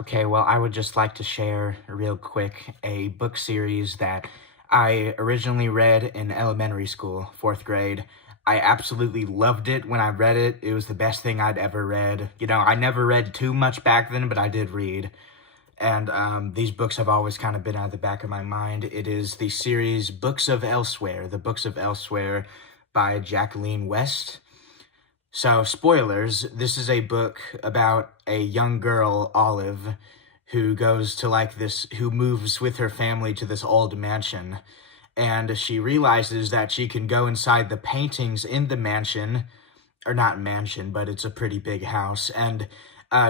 Okay, well, I would just like to share real quick a book series that I originally read in elementary school, fourth grade. I absolutely loved it when I read it. It was the best thing I'd ever read. You know, I never read too much back then, but I did read. And these books have always kind of been at the back of my mind. It is the series Books of Elsewhere, The Books of Elsewhere by Jacqueline West. So, spoilers, this is a book about a young girl, Olive, who goes to who moves with her family to this old mansion. And she realizes that she can go inside the paintings in the mansion, or not mansion, but it's a pretty big house, and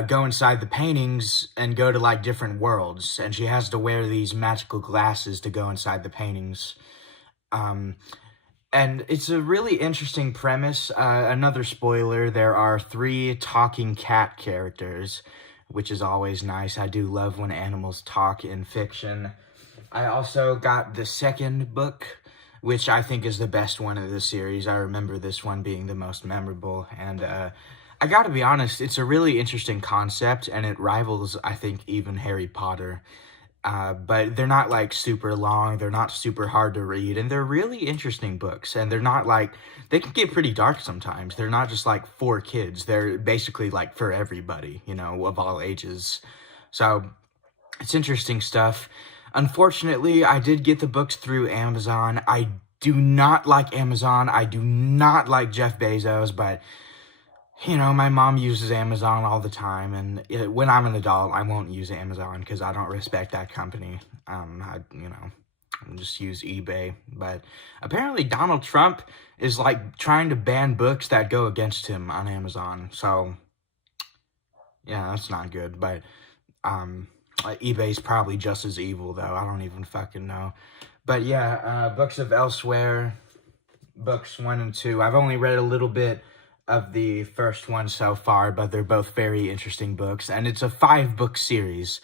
go inside the paintings and go to different worlds. And she has to wear these magical glasses to go inside the paintings. Um, and it's a really interesting premise. Another spoiler, there are three talking cat characters, which is always nice. I do love when animals talk in fiction. I also got the second book, which I think is the best one of the series. I remember this one being the most memorable. And I gotta be honest, it's a really interesting concept, and it rivals, I think, even Harry Potter. But they're not super long, they're not super hard to read, and they're really interesting books. And they're not they can get pretty dark sometimes. They're not just for kids, they're basically for everybody, you know, of all ages. So it's interesting stuff. Unfortunately, I did get the books through Amazon. I do not like Amazon, I do not like Jeff Bezos, but you know, my mom uses Amazon all the time, and when I'm an adult, I won't use Amazon because I don't respect that company. I'll just use eBay. But apparently Donald Trump is trying to ban books that go against him on Amazon. So yeah, that's not good. But eBay's probably just as evil, though. I don't even fucking know. But yeah, Books of Elsewhere, books 1 and 2. I've only read a little bit of the first one so far, but they're both very interesting books, and it's a 5-book series.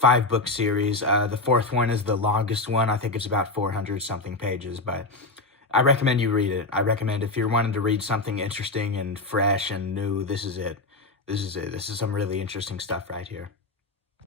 The fourth one is the longest one. I think it's about 400 something pages, but I recommend you read it. I recommend if you're wanting to read something interesting and fresh and new, this is it. This is some really interesting stuff right here.